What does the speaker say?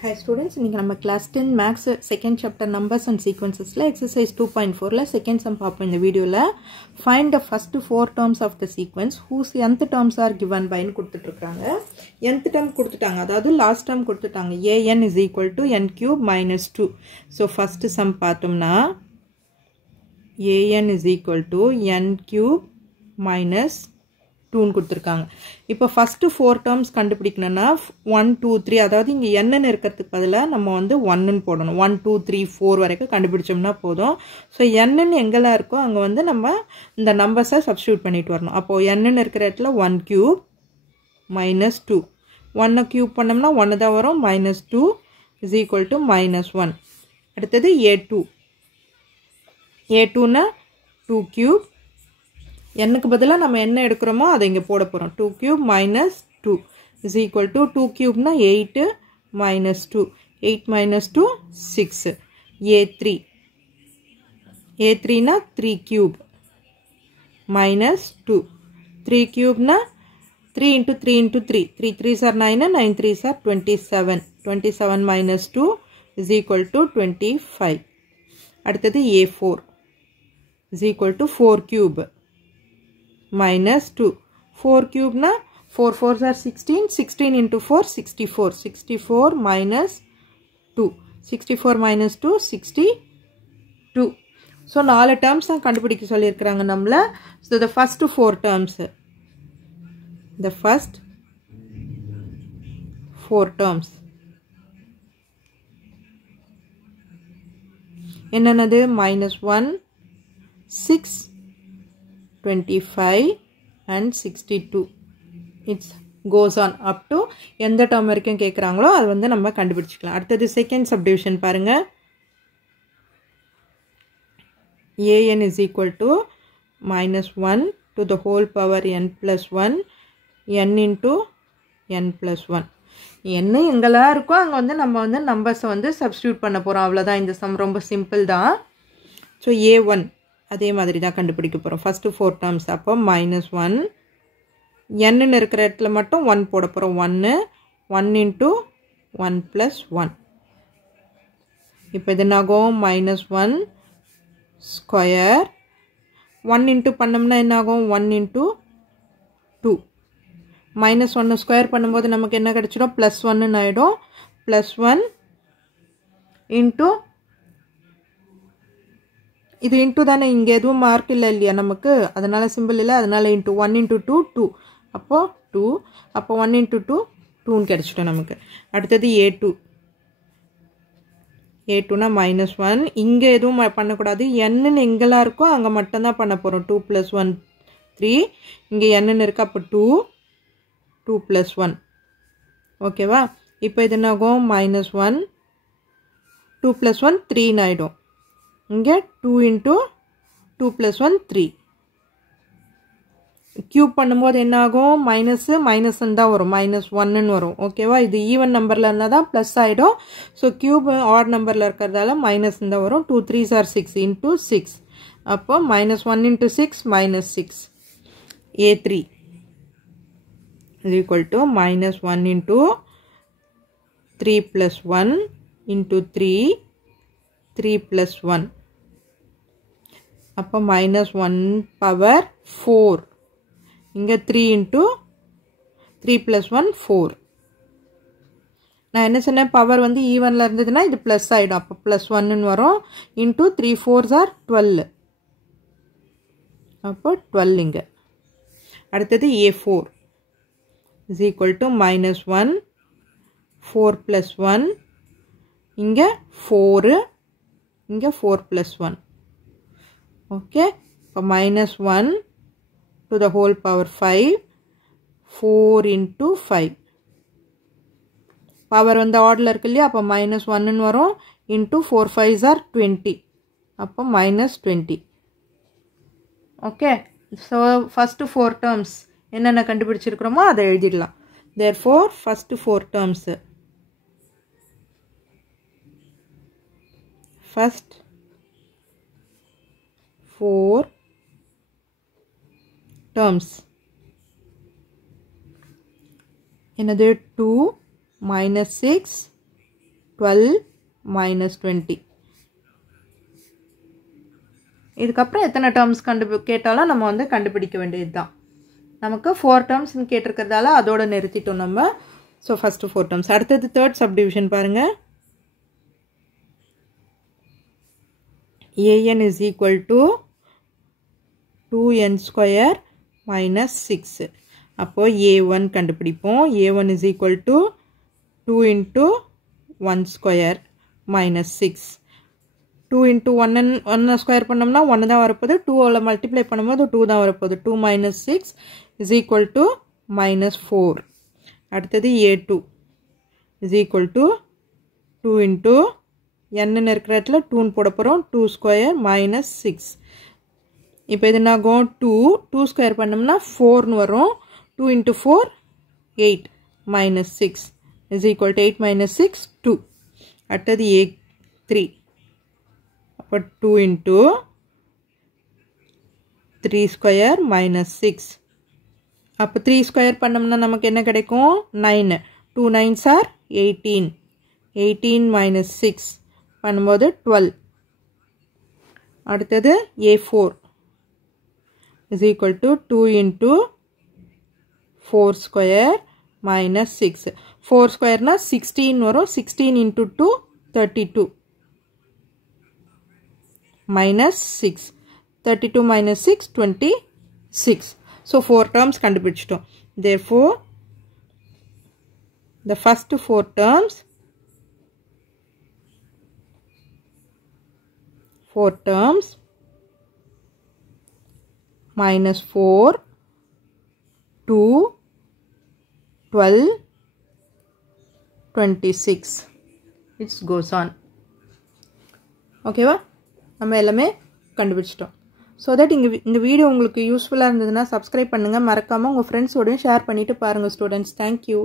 Hi students, இன்னைக்கு நம்ம class 10 maths second chapter numbers and sequencesல exercise 2.4ல second sum பார்ப்போம் இந்த வீடியோல. Find the first four terms of the sequence whose nth terms are given by ன்னு கொடுத்துட்டு இருக்காங்க. nth term கொடுத்துட்டாங்க, அதாவது last term கொடுத்துட்டாங்க. an is equal to n cube minus 2. So first sum பார்த்தோம்னா an is equal to n cube minus 2 ன்னு கொடுத்திருக்காங்க. இப்போ first 4 terms கண்டுபிடிக்கணும்னா 1 2 3, அதாவது இங்க n ன்னு இருக்கிறதுக்கு பதிலா நம்ம வந்து 1 ன்னு போடணும். 1 2 3 4 வரைக்கும் கண்டுபிடிச்சோம்னா போதும். சோ n ன்னு எங்கெல்லாம் இருக்கோ அங்க வந்து நம்ம இந்த நம்பர்ஸை சப்ஸ்டிட்யூட் பண்ணிட்டு வரணும். அப்போ n ன்னு இருக்கிற இடத்துல 1 cube minus 2. 1 cube பண்ணோம்னா 1 தான் வரும். minus 2 is equal to minus 1. அடுத்தது a2. a2 னா 2 cube, n-க்கு பதிலா நம்ம என்ன எடுக்கிறோமோ அதை இங்க போட போறோம். 2 cube minus 2 is equal to 2 cube னா 8 minus 2. 8 minus 2 6. a3. a3 னா 3 cube minus 2. 3 cube னா 3 into 3 into 3. 3 3s are 9 and 9 3s are 27. 27 minus 2 is equal to 25. அடுத்தது a4 is equal to 4 cube minus 2. 4 cube na 4 4s are 16. 16 into 4 64. 64 minus 2. 64 minus 2 62. So 4 terms தான் கண்டுபிடிக்க சொல்லியிருக்கிறாங்க நம்மள. So the first 4 terms. The first 4 terms. என்னன்னது? minus 1, 6, 25 and 62. It goes on up to எந்த term வரைக்கும் கேக்குறாங்களோ அது வந்து நம்ம கண்டுபிடிச்சுக்கலாம். அடுத்தது second subdivision பாருங்க. an is equal to minus 1 to the whole power n plus 1 n into n plus 1. n எங்கெல்லாம் இருக்கோ அங்க வந்து நம்ம வந்து நம்பர்ஸை வந்து சப்ஸ்டிட்யூட் பண்ண போறோம். அவ்வளவுதான், இந்த சம் ரொம்ப சிம்பிள் தான். ஸோ a1 அதே மாதிரி தான் கண்டுபிடிக்க போறோம். First 4 terms. அப்போ minus 1, n ன்னு இருக்கிற இடத்துல மட்டும் 1 போட போறோம். 1 1 into 1 plus 1. இப்போ இது என்னாகும்? minus 1 square. 1 into பண்ணோம்னா என்னாகும்? 1 into 2. minus 1 ஸ்கொயர் பண்ணும்போது நமக்கு என்ன கிடைச்சிடும்? plus 1 ஆயிடும். plus 1 into இது into தானே, இங்க எதுவும் மார்க் இல்ல இல்லையா நமக்கு, அதனால சிம்பிள் இல்ல, அதனால into 1 into 2 2. அப்போ 2. அப்போ 1 into 2 2 ன்னு கிடைச்சிடும் நமக்கு. அடுத்தது a2. a2 னா minus 1. இங்க எதுவும் பண்ணக்கூடாது. n ன்னு எங்கெல்லாம் இருக்கோ அங்க மட்டும் தான் பண்ண போறோம். 2 plus 1 3. இங்க n ன்னு இருக்கு. அப்போ 2 2 plus 1. ஓகேவா? இப்போ இது என்னாகும்? minus 1 2 plus 1 3 ஆயிடும். இங்க 2 into 2 plus 1 3. கியூப் பண்ணும்போது என்ன ஆகும்? மைனஸ் மைனஸ் தான் வரும். minus 1 வரும். ஓகேவா? இது ஈவன் நம்பர்ல இருந்தா தான் பிளஸ் ஆயிடும். ஸோ கியூப் ஆட் நம்பர்ல இருக்கிறதால மைனஸ் தான் வரும். 2 3s are 6 into 6. அப்போ minus 1 into 6 minus 6. a3 is equal to minus 1 into 3 plus 1 into 3 3 plus 1. அப்போ minus 1 power 4. இங்க 3 into 3 plus 1 4. நான் என்ன சொன்னேன்? பவர் வந்து ஈவன்ல இருந்ததுன்னா இது பிளஸ் ஆயிடும். அப்போ plus 1 வரும். into 3 4s are 12. அப்போ 12 இங்க. அடுத்தது a4 is equal to minus 1 4 plus 1. இங்க 4. இங்க 4 plus 1. okay, இப்போ minus 1 to the whole power 5. 4 into 5. Power வந்து ஆர்டர்ல இருக்கு இல்லையா, அப்போ minus 1 வரும். into 4 5s are 20. அப்போ minus 20. Okay, so first 4 terms என்னென்ன கண்டுபிடிச்சிருக்கிறோமோ அதை எழுதிடலாம். therefore first 4 terms. first 4 terms. என்னது? 2 minus 6 12 minus 20. இதுக்கப்புறம் எத்தனை டேர்ம்ஸ் கேட்டாலும் நம்ம வந்து கண்டுபிடிக்க வேண்டியது தான். நமக்கு 4 டேர்ம்ஸ் கேட்டிருக்கிறதால அதோட நிறுத்திட்டோம் நம்ம. So first 4 terms. அடுத்தது தேர்ட் சப்டிவிஷன் பாருங்கள். an is equal to 2n square minus 6. அப்போ a1 கண்டுபிடிப்போம். a1 is equal to 2 into 1 square minus 6. 2 into 1 square பண்ணோம்னா 1 தான் வரப்போகுது. 2ல மல்டிப்ளை பண்ணும்போது 2 தான் வரப்போகுது. 2 minus 6 is equal to minus 4. அடுத்தது a2 is equal to 2 into n இருக்கிற இடத்துல 2 போட போகிறோம். 2 ஸ்கொயர் minus 6. இப்போ இது என்னாகும் 2 ஸ்கொயர் பண்ணோம்னா 4னு வரும். 2 into 4 8 minus 6 is equal to 8 minus 6 2. அடுத்தது a3. அப்போ 2 into 3 ஸ்கொயர் minus 6. அப்போ 3 ஸ்கொயர் பண்ணோம்னா நமக்கு என்ன கிடைக்கும் 9. 2 9s are 18. 18 minus 6 பண்ணும்போது 12. அடுத்தது a4 is equal to 2 into 4 square minus 6. 4 square na 16 வரும். 16 into 2 32 minus 6. 32 minus 6 26. So 4 terms கண்டுபிடிச்சிட்டோம். Therefore the first 4 terms minus 4 2 12 26 it goes on. ஓகேவா? நம்ம எல்லாமே கண்டுபிடிச்சிட்டோம். ஸோ தட் இந்த வீடியோ உங்களுக்கு யூஸ்ஃபுல்லாக இருந்ததுன்னா சப்ஸ்கிரைப் பண்ணுங்கள். மறக்காமல் உங்கள் ஃப்ரெண்ட்ஸோடையும் ஷேர் பண்ணிவிட்டு பாருங்கள் ஸ்டூடெண்ட்ஸ். தேங்க்யூ.